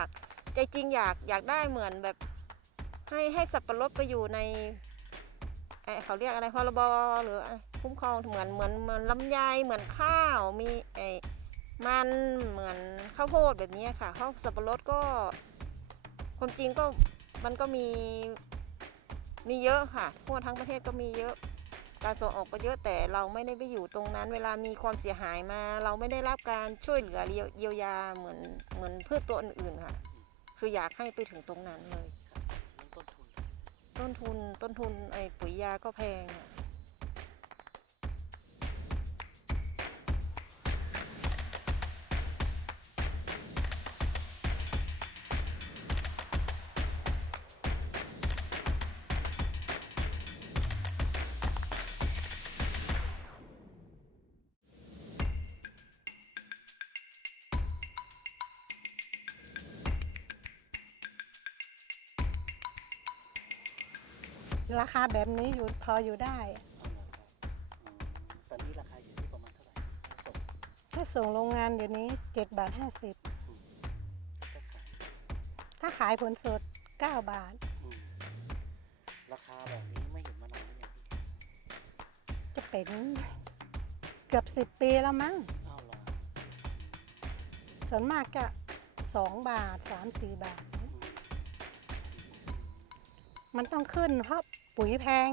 ากใจจริงอยากอยากได้เหมือนแบบ ให้ให้สับปะรดไปอยู่ในเขาเรียกอะไรพรบหรือคุ้มครองเหมือนเหมือนเหมือนลำไยเหมือนข้าวมีไอมันเหมือนข้าวโพดแบบนี้ค่ะข้าวสับปะรดก็คนจริงก็มันก็มีมีเยอะค่ะ ทั่วทั้งประเทศก็มีเยอะ การส่งออกก็เยอะแต่เราไม่ได้ไปอยู่ตรงนั้น เวลามีความเสียหายมา เราไม่ได้รับการช่วยเหลือเยียวเยียวยาเหมือนเหมือนพืชตัวอื่นๆค่ะ คืออยากให้ไปถึงตรงนั้นเลยเรื่องต้นทุนต้นทุนต้นทุนไอ้ปุ๋ยยาก็แพงอะ ราคาแบบนี้อยู่พออยู่ได้เอาเหรอครับอืมตอนนี้ราคาอยู่ที่ประมาณเท่าไหร่ส่งถ้าส่งโรงงานเดี๋ยวนี้7บาท50ก็ขายถ้าขายผลสด9บาท อืมราคาแบบนี้ไม่เห็นมานานหรือยังพี่จะเป็นเกือบ10ปีแล้วมั้งอ้าวเหรอส่วนมากก็2บาท3-4บาทอื มันต้องขึ้นเพราะปุ๋ยแพง